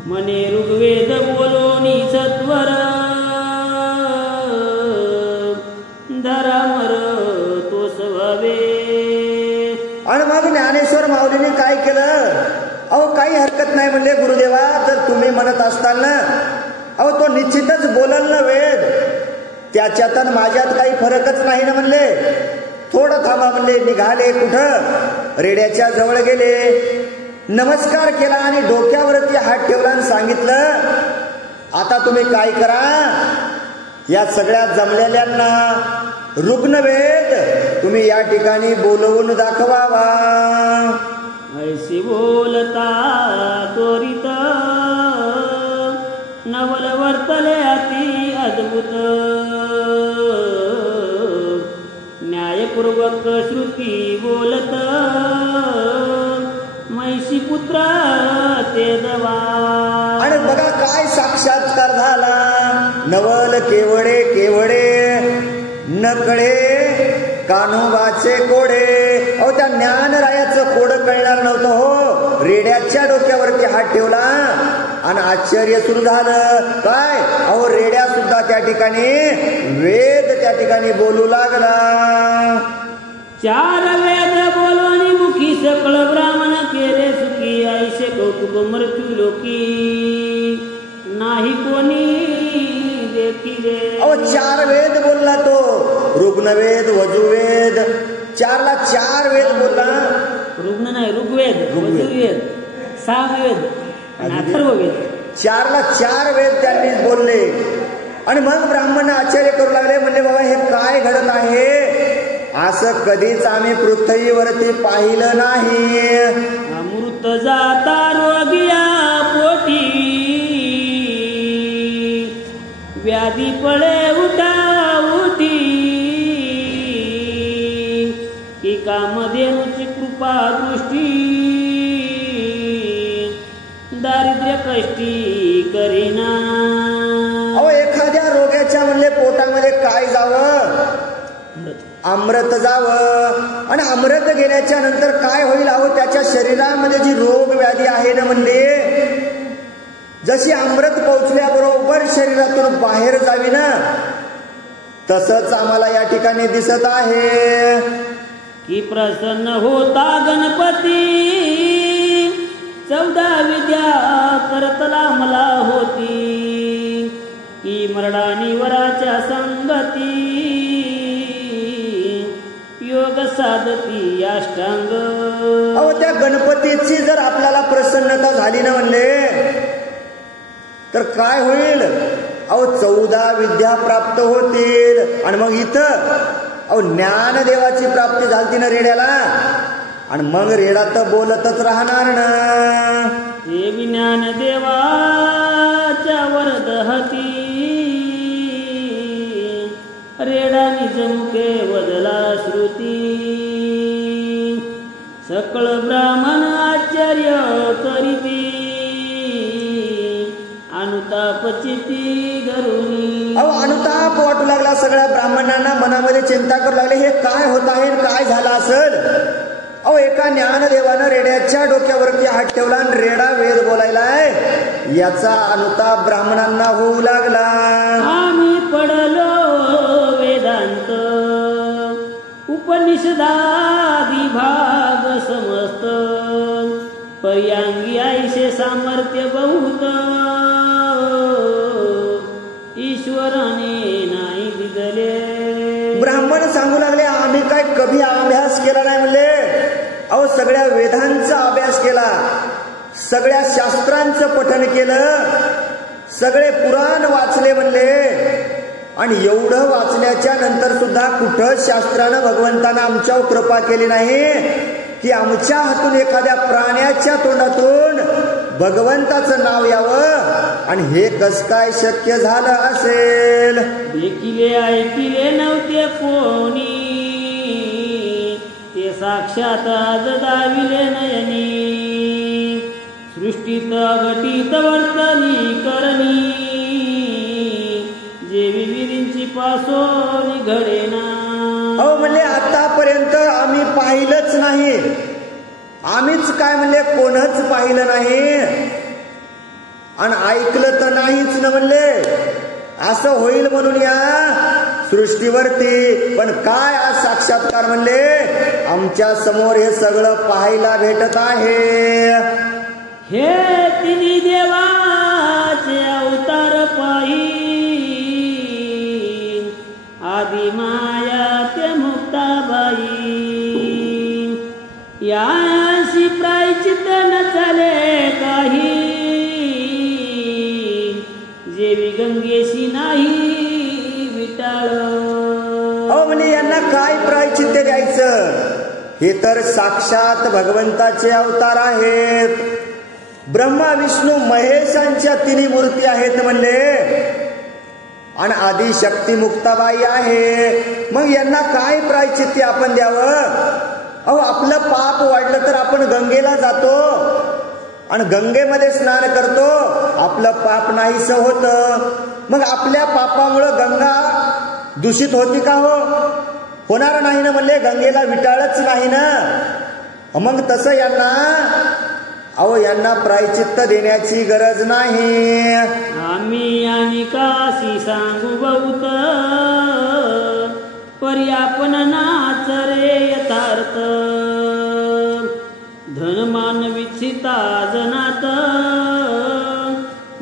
मने ऋग्वेद बोलोनी सत्वर धरामर तो स्वभावे. आणि मग ज्ञानेश्वर माऊलीने काय केलं, अहो काही हरकत नाही म्हणले गुरुदेवा, जर तुम्ही म्हणत असताल ना, अहो तो निश्चितच बोलल ना वेद, त्याच्यात माझ्यात काही फरकच नाही ना म्हणले. थोडं थांबा म्हणले. निघाले कुठं, रेड्याच्या जवळ गेले, नमस्कार केला आणि डोक्यावरती हात ठेवला आणि सांगितलं आता तुम्ही काय करा, या सगळ्या जमलेल्यांना रुग्णवेद तुम्ही या ठिकाणी बोलवून दाखवावा. ऐशी बोलता त्वरित नवल वर्तले अति अद्भुत न्यायपूर्वक श्रुती बोलत महिषी पुत्र ते दवा. आणि बघा काय साक्षात्कार झाला. नवल केवडे केवडे नकळे कान्होबाचे कोडे. अहो त्या ज्ञानरायाचं कोडं कळणार नव्हतं. हो, रेड्याच्या डोक्यावरती हात ठेवला आणि आश्चर्य सुरू झालं. काय, अहो रेड्या सुद्धा त्या ठिकाणी वेद त्या ठिकाणी बोलू लागला. चार वेद बोलोनी मुखी सकळ ब्राह्मण केले सुखी आयुष्य कौतुक मृत्यू लोकी नाही कोणी देखिले. अहो 4 वेद बोलला तो, ऋग्णवेद वजुवेद, 4ला 4 वेद बोलला. ऋग्ण नाही, ऋग्वेद, वजुर्वेद, सामवेद आणि अथर्ववेद, 4ला 4 वेद त्यांनी बोलले. आणि मग ब्राह्मण आश्चर्य करू लागले, म्हणले बाबा हे काय घडत आहे, असं कधीच आम्ही पृथ्वीवरती पाहिलं नाही. अमृत जाता रोगिया पोटी व्याधी पळे उठा उठी की कामधेनुची कृपा दृष्टी दारिद्र्य कष्टी करीना. अहो एखाद्या रोग्याच्या म्हणले पोटामध्ये काय जावं, अमृत जावं. आणि अमृत गेल्याच्या नंतर काय होईल, अहो त्याच्या शरीरामध्ये जी रोग व्याधी आहे ना म्हणले, जशी अमृत पोहोचल्याबरोबर शरीरातून बाहेर जावी ना, तसंच आम्हाला या ठिकाणी दिसत आहे. की प्रसन्न होता गणपती 14 विद्या करतला मला होती की मरडानी वराच्या संगती योग साधती अष्टांग. अहो त्या गणपतीची जर आपल्याला प्रसन्नता झाली ना म्हणले, तर काय होईल, अहो 14 विद्या प्राप्त होतील. आणि मग इथं अहो ज्ञानदेवाची प्राप्ती झाली ना रेड्याला, आणि मग रेडा तर बोलतच राहणार ना. हे ज्ञानदेवाच्या वरदहती रेडा निजमुखे वदला श्रुती सकळ ब्राह्मण आश्चर्य करीती अनुताप चित्ती धरुनी. अहो अनुताप वाटू लागला सगळ्या ब्राह्मणांना, मनामध्ये चिंता करू लागले हे काय होत आहे, काय झालं असेल. अहो एका ज्ञानदेवानं रेड्याच्या डोक्यावरती हात ठेवला आणि रेडा वेद बोलायलाय, याचा अनुताप ब्राह्मणांना होऊ लागला. आम्ही पडलो वेदांत उपनिषदादी भाग समस्त पर्यांगी ऐशे सामर्थ्य बहुत ईश्वराने नाही दिले. ब्राह्मण सांगू लागले आम्ही काय कधी अभ्यास केला नाही म्हणले. अहो सगळ्या वेदांचा अभ्यास केला, सगळ्या शास्त्रांचं पठन केलं, सगळे पुराण वाचले म्हणले, आणि एवढं वाचल्याच्या नंतर सुद्धा कुठं शास्त्रानं भगवंतानं आमच्यावर कृपा केली नाही की आमच्या हातून एखाद्या प्राण्याच्या तोंडातून भगवंताचं नाव यावं. आणि हे कस काय शक्य झालं असेल. देखिले ऐकिले नव्हते कोणी ते साक्षात आज दाविले नयनी सृष्टीत अघटित वर्तनी करणी जे विविधींची पासोनी घडेना. अहो म्हणले आतापर्यंत आम्ही पाहिलंच नाही, आम्हीच काय म्हणले कोणच पाहिलं नाही आणि ऐकलं तर नाहीच न म्हणले. असं होईल म्हणून या सृष्टीवरती पण काय आज साक्षात्कार म्हणले आमच्या समोर हे सगळं पाहायला भेटत आहे. हे तिन्ही देवाचे अवतार पायी आदि माया ते मुक्ताबाई याशी प्रायचित न झाले काही जेवी गंगेशी नाही विटाळ. अहो म्हणजे यांना काय प्रायचित्य द्यायचं, हे तर साक्षात भगवंताचे अवतार आहेत. ब्रह्मा विष्णू महेशांच्या तिन्ही मूर्ती आहेत म्हणले आणि आदिशक्ती मुक्ताबाई आहे. मग यांना काय प्रायचित्य आपण द्यावं. अहो आपलं पाप वाढलं तर आपण गंगेला जातो आणि गंगेमध्ये स्नान करतो, आपलं पाप नाहीस होतं. मग आपल्या पापामुळं गंगा दूषित होती का हो, होणार नाही ना म्हणले. गंगेला विटाळच नाही ना. मग तसं यांना अहो यांना प्रायचित्त देण्याची गरज नाही. आम्ही आणि काशी सांगू बहुत पर्यापन नाच रे यथार्थ धनमान विच्छिता जनात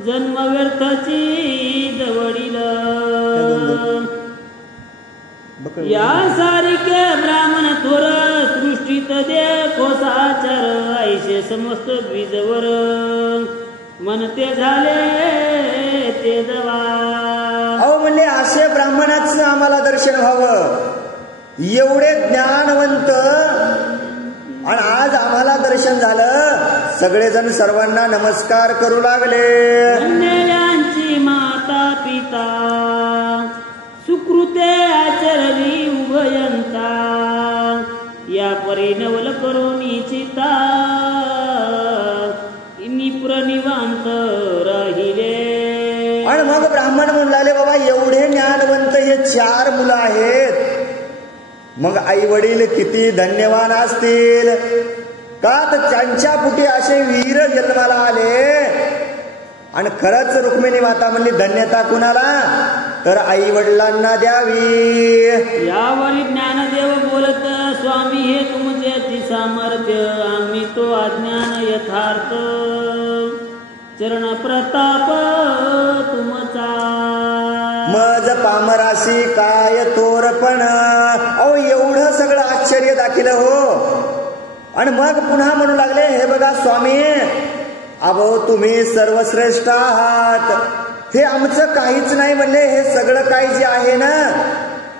जन्म व्यर्थाची जवळील यासारखे ब्राह्मण थोर सृष्टीत देखो साचार ऐसे समस्त द्विजवर म्हणते झाले ते दवा. अहो म्हणले असे ब्राह्मणाच आम्हाला दर्शन व्हावं. एवढे ज्ञानवंत आणि आज आम्हाला दर्शन झालं. सगळेजण सर्वांना नमस्कार करू लागले. धन्ययांची माता पिता सुकृते आचरली उभयंता या परी नवल करोनी चिता निवांत राहिले. आणि मग ब्राह्मण म्हणले बाबा एवढे ज्ञानवंत हे 4 मुलं आहेत, मग आई वडील किती धन्यवान असतील का. तर त्यांच्या पुटी असे वीर जन्माला आले. आणि खरंच रुक्मिणी माता म्हणली धन्यता कुणाला तर आई वडिलांना द्यावी. यावर ज्ञानदेव बोलत स्वामी हे तुमचे सामर्थ्य आम्ही तो अज्ञान यथार्थ चरण प्रताप तुमचा मज पामराशी काय तोरपण. अहो एवढं सगळं आश्चर्य दाखिलं हो. आणि मग पुन्हा म्हणू लागले हे बघा स्वामी अहो तुम्ही सर्वश्रेष्ठ आहात, हे आमचं काहीच नाही म्हणले. हे सगळं काही जे आहे ना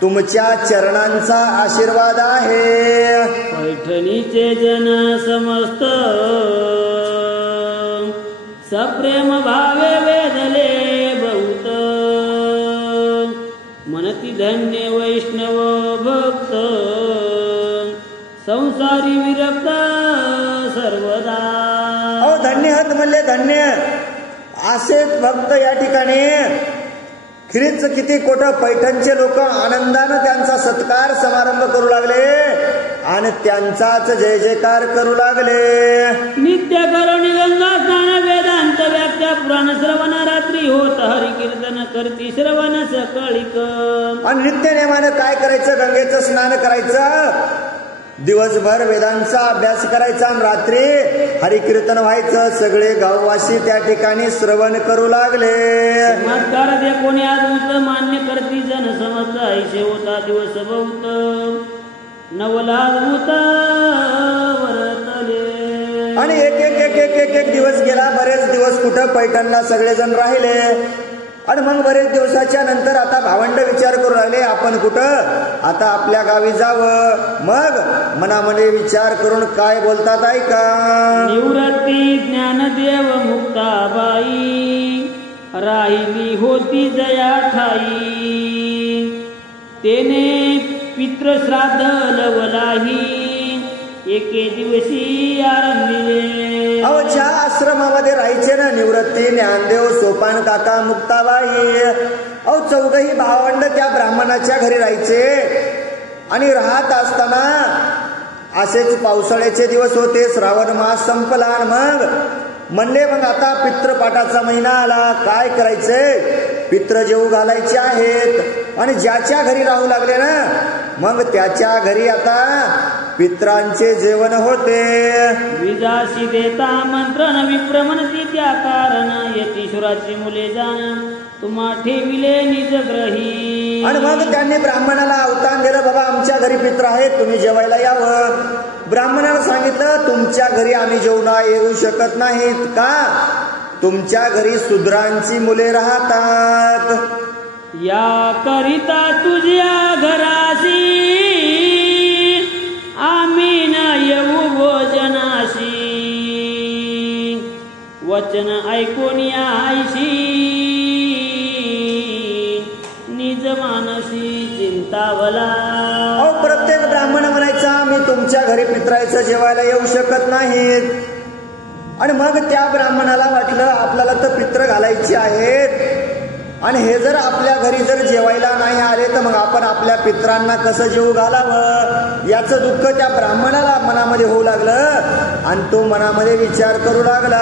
तुमच्या चरणांचा आशीर्वाद आहे. पैठणीचे जन समस्त सप्रेम भावे वेदले बहुत म्हणती धन्य वैष्णव भक्त संसारी विरक्त सर्वदा. अहो धन्य हत म्हणले धन्य. असेच भक्त या ठिकाणी खिरीच किती कोट पैठणचे लोक आनंदानं त्यांचा सत्कार समारंभ करू लागले आणि त्यांचाच जय जयकार करू लागले. नित्य करुणी गंगा स्नान वेदांत व्याख्या पुराण श्रवण रात्री होत हरी कीर्तन करती श्रवण सकळीक. आणि नित्य नेमानं काय करायचं? गंगेचं स्नान करायचं, दिवसभर वेदांचा अभ्यास करायचा आणि रात्री हरिकीर्तन व्हायचं. सगळे गाववासी त्या ठिकाणी श्रवण करू लागले. चमत्कार दे कोणी आजूत मान्य करती जन समज ऐसे होता दिवस बहुत नवलाभूत वरतले. आणि एक एक एक एक एक एक दिवस गेला. बरेच दिवस कुठं पैठणला सगळेजण राहिले. आणि मग बरेच दिवसाच्या नंतर आता भावंड विचार करू लागले आपण कुठं आता आपल्या गावी जावं. मग मनामध्ये विचार करून काय बोलतात ऐका. निवृत्ती ज्ञानदेव मुक्ताबाई राहिली होती जया ठाई. तेने पितृश्राद्ध लवलाही एके दिवशी आरंभिले. अहो ज्या आश्रमामध्ये राहायचे ना निवृत्ती, ज्ञानदेव, सोपान काका, मुक्ताबाई, अहो चौघही भावंड त्या ब्राह्मणाच्या घरी राहायचे. आणि राहत असताना असेच पावसाळ्याचे दिवस होते. श्रावण मास संपला. मग म्हणले मग आता पितृपाठाचा महिना आला, काय करायचंय? पित्र जेवू घालायचे आहेत. आणि ज्याच्या घरी राहू लागले ना मग त्याच्या घरी आता पित्रांचे जेवण होते. विजाशी देता मंत्रण विप्र म्हणती त्या कारण यतीश्वराची मुले जाण तुम्हा ठेविले निजग्रही. आणि मग त्यांनी ब्राह्मणाला अवतान दिलं, बाबा आमच्या घरी पित्र आहेत, तुम्ही जेवायला यावं. ब्राह्मणाला सांगितलं तुमच्या घरी आम्ही जेवणा येऊ शकत नाहीत. का? तुमच्या घरी शूद्रांची मुले राहतात. या करिता तुझ्या घराशी आम्ही न येऊ भोजनाशी. वचन ऐकून आईशी निज मानसी चिंतावला. प्रत्येक ब्राह्मण म्हणायचा मी तुमच्या घरी पित्रायचं जेवायला येऊ शकत नाहीत. आणि मग त्या ब्राह्मणाला वाटलं आपल्याला तर पित्र घालायचे आहेत आणि हे जर आपल्या घरी जर जेवायला नाही आले तर मग आपण आपल्या पित्रांना कसं जेवू घालावं याचं दुःख त्या ब्राह्मणाला मनामध्ये होऊ लागलं. आणि तो मनामध्ये विचार करू लागला.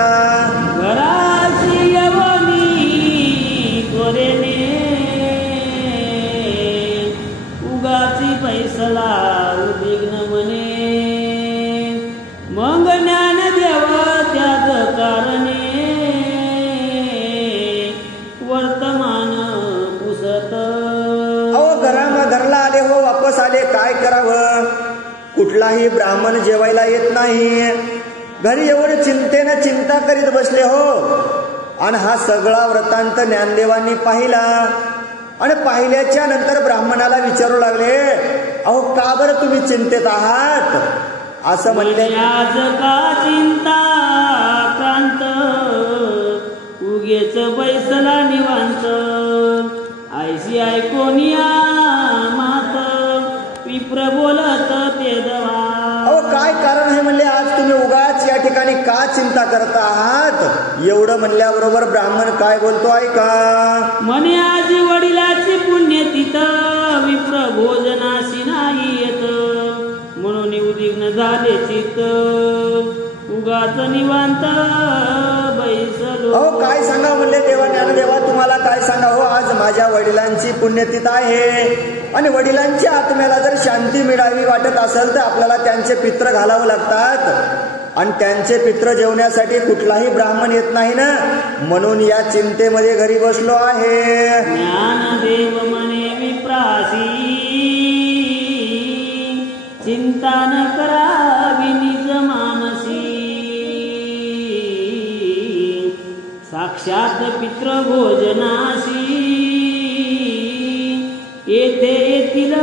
घराशी यवनी त्वरेने उगाची पैसला उद्विग्न म्हणे. मग ज्ञान देव त्याच कारणे वर्तमान पुसत. अहो घरला आले हो, वापस आले, काय करावं? कुठलाही ब्राह्मण जेवायला येत नाही. घरी एवढं चिंतेनं चिंता करीत बसले हो. आणि हा सगळा वृत्तांत ज्ञानदेवांनी पाहिला. आणि पाहिल्याच्या नंतर ब्राह्मणाला विचारू लागले अहो का बरं तुम्ही चिंतेत आहात? असं म्हणले. आज का चिंता क्रांत उगेच बैसला निवांत. आयशी ऐकोनिया मात विप्र बोलत ते दवा. अहो काय कारण आहे म्हणले आज तुम्ही उगाच या ठिकाणी का चिंता करता आहात? एवढं म्हणल्याबरोबर ब्राह्मण काय बोलतो ऐका. म्हणे आज वडिलाची पुण्यतिथ विप्र भोजनाशी नाही येत म्हणून उद्विग्न झाले चित्त उगाच निवांत बैसलो. अहो काय सांगा म्हणले देवा ज्ञानदेवा तुम्हाला काय सांगा हो. आज माझ्या वडिलांची पुण्यतिथी आहे आणि वडिलांच्या आत्म्याला जर शांती मिळावी वाटत असेल तर आपल्याला त्यांचे पित्र घालावं लागतात. आणि त्यांचे पित्र जेवण्यासाठी कुठलाही ब्राह्मण येत नाही ना म्हणून या चिंतेमध्ये घरी बसलो आहे. ज्ञानदेव म्हणे विप्रासी चिंता न करावी निज मानसी. साक्षात पित्र भोजनाशी येथे येतील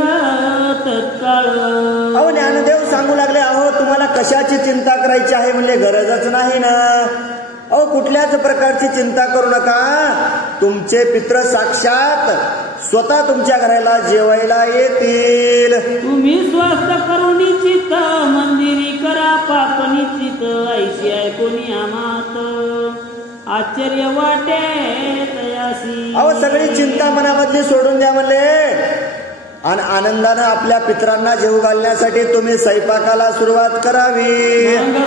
तत्काळ. अहो ज्ञानदेव सांगू लागले अहो तुम्हाला कशाची चिंता करायची आहे म्हणले गरजच नाही ना. अहो कुठल्याच प्रकारची चिंता करू नका. तुमचे पित्र साक्षात स्वतः तुमच्या घराला जेवायला येतील. तुम्ही स्वस्थ करून चित्त मंदिरी करा पाप निश्चित ऐशी ऐकून आमात आश्चर्य वाटे तयासी. अहो सगळी चिंता मनामधली सोडून द्या म्हणले आणि आनंदानं आपल्या पितरांना जेवू घालण्यासाठी तुम्ही स्वयंपाकाला सुरुवात करावी.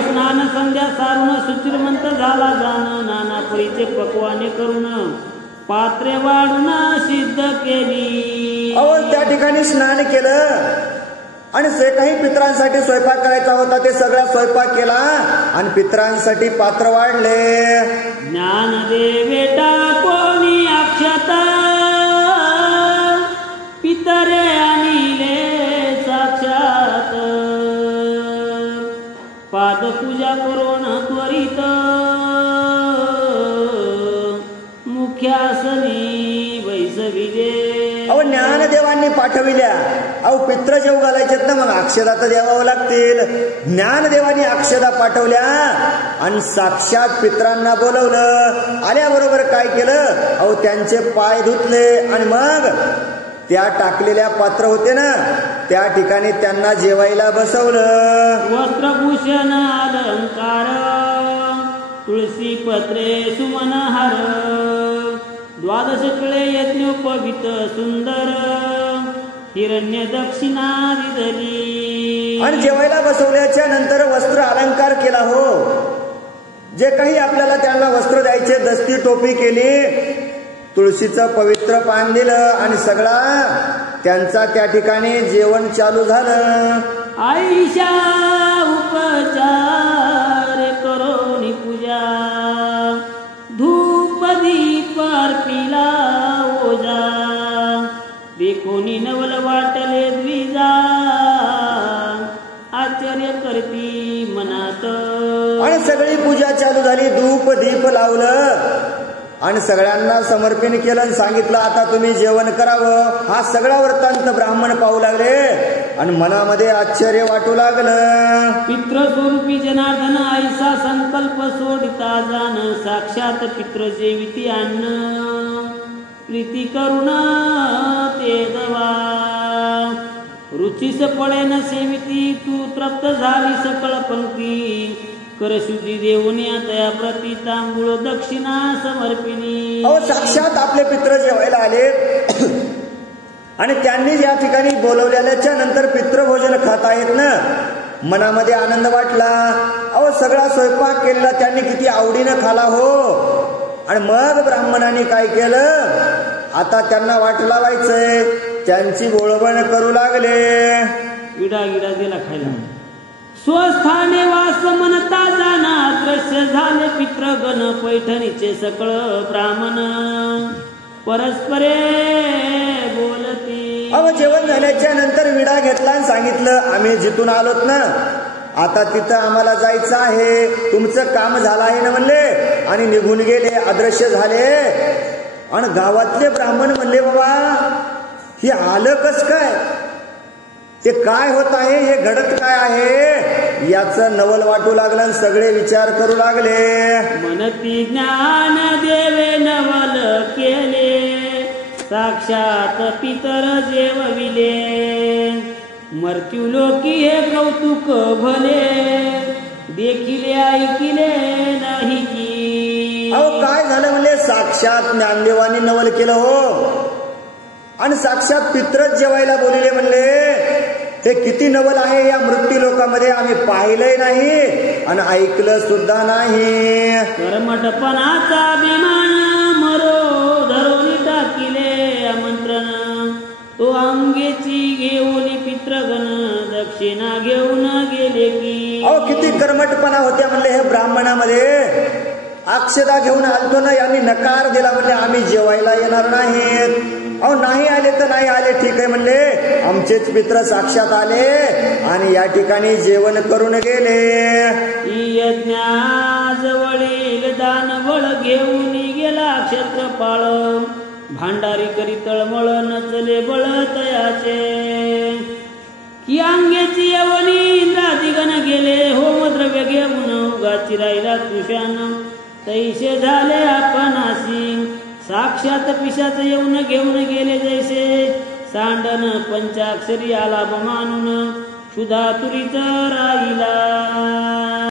स्नान संध्या सारून सुचिरमंत झाला जाण नाना परीचे पक्वाने करून पात्रे वाढून सिद्ध केली. अहो त्या ठिकाणी स्नान केलं आणि जे काही पितरांसाठी स्वयंपाक करायचा होता ते सगळा स्वयंपाक केला आणि पितरांसाठी पात्र वाढले. ज्ञान देवेटा कोणी अक्षता पितरे आणले साक्षात पाद पूजा करून त्वरित मुख्यासनी वैसविले. अहो ज्ञानदेवांनी पाठविल्या. अहो पित्र जेव घालायचेत ना मग अक्षदा तर द्यावं लागतील. ज्ञानदेवांनी अक्षदा पाठवल्या आणि साक्षात पित्रांना बोलवलं. आल्याबरोबर काय केलं अहो त्यांचे पाय धुतले आणि मग त्या टाकलेल्या पात्र होते ना त्या ठिकाणी त्यांना जेवायला बसवलं. वस्त्रभूषण अलंकार तुळसी पत्रे सुमनहार द्वादश कळे यज्ञोपवित सुंदर हिरण्य दक्षिणा दिली. आणि जेवायला बसवल्याच्या नंतर वस्त्र अलंकार केला. हो जे काही आपल्याला त्यांना वस्त्र द्यायचे दस्ती टोपी केली तुळशीचं पवित्र पान दिलं आणि सगळा त्यांचा त्या ठिकाणी जेवण चालू झालं. आईशा उपचार करोनी पूजा धूप दीप अर्पिला ओजा देखोनी नवल वाटले द्विजा आश्चर्य करती मनात. आणि सगळी पूजा चालू झाली. धूप दीप लावलं आणि सगळ्यांना समर्पण केलं आणि सांगितलं आता तुम्ही जेवण करावं. हा सगळा वृत्तांत ब्राह्मण पाहू लागले आणि मनामध्ये आश्चर्य वाटू लागलं. पितृस्वरूपी जनार्दन ऐसा संकल्प सोडिता जाण साक्षात पितृ जेविती अन्न प्रीती करुण ते दवा रुचीस पळेन सेविती तू तृप्त झाली सकळ पंक्ती करशुद्धी देऊनी तया प्रति तांबूळ दक्षिणा समर्पिणी. अहो साक्षात आपले पित्र जेवायला आले आणि त्यांनी या ठिकाणी बोलवलेल्याच्या नंतर पितृभोजन खात आहेत ना मनामध्ये आनंद वाटला. अहो सगळा स्वयंपाक केलेला त्यांनी किती आवडीनं खाला. हो आणि मग ब्राह्मणांनी काय केलं आता त्यांना वाट लावायचंय त्यांची बोळवण करू लागले. विडा गिडा दिला खायला. स्वस्थाने वास म्हणता जाना दृश्य झाले पितृगण पैठणीचे सकळ ब्राह्मण परस्परे बोलती. अहो जेवण झाल्याच्या नंतर विडा घेतला आणि सांगितलं आम्ही जिथून आलोत ना आता तिथं आम्हाला जायचं आहे. तुमचं काम झालं आहे ना म्हणले आणि निघून गेले अदृश्य झाले. आणि गावातले ब्राह्मण म्हणले बाबा हे आलं कस काय ते काय होत आहे हे घडत काय आहे याचं नवल वाटू लागलं. सगळे विचार करू लागले. मनती ज्ञान देवे नवल केले साक्षात पितर जेवविले मृत्यू लोकी हे कौतुक भले देखिले ऐकिले नाही की. अहो काय झालं म्हणले साक्षात ज्ञानदेवानी नवल केलं. हो आणि साक्षात पित्रच जेवायला बोलिले म्हणले. हे किती नवल आहे या मृत्यू लोकांमध्ये आम्ही पाहिलंय नाही आणि ऐकलं सुद्धा नाही. कर्मटपणाचा अभिमान मरो धरून टाकिले आमंत्रण तो अंगेची घेऊन पितृगण दक्षिणा घेऊन गेले की. अहो किती कर्मटपणा होत्या म्हणले हे ब्राह्मणामध्ये. अक्षदा घेऊन आलतो ना यांनी नकार दिला म्हणले आम्ही जेवायला येणार नाहीत. अहो नाही आले तर नाही आले ठीक आहे म्हणले आमचेच पित्र साक्षात आले आणि या ठिकाणी जेवण करून गेले. यज्ञाजवळील दानवळ घेऊन गेला क्षेत्रपाळ भांडारी करी तळमळ नचले बळ तयाचे की अंगेची यवनी इंद्रादिगण गेले होमद्रव्य घेऊन उगा चिरायला तुषान तैसे झाले आपणासी साक्षात पिशाच येऊन घेऊन गेले जैसे सांडन पंचाक्षरी आला मानून क्षुधा तुरीत राहिला.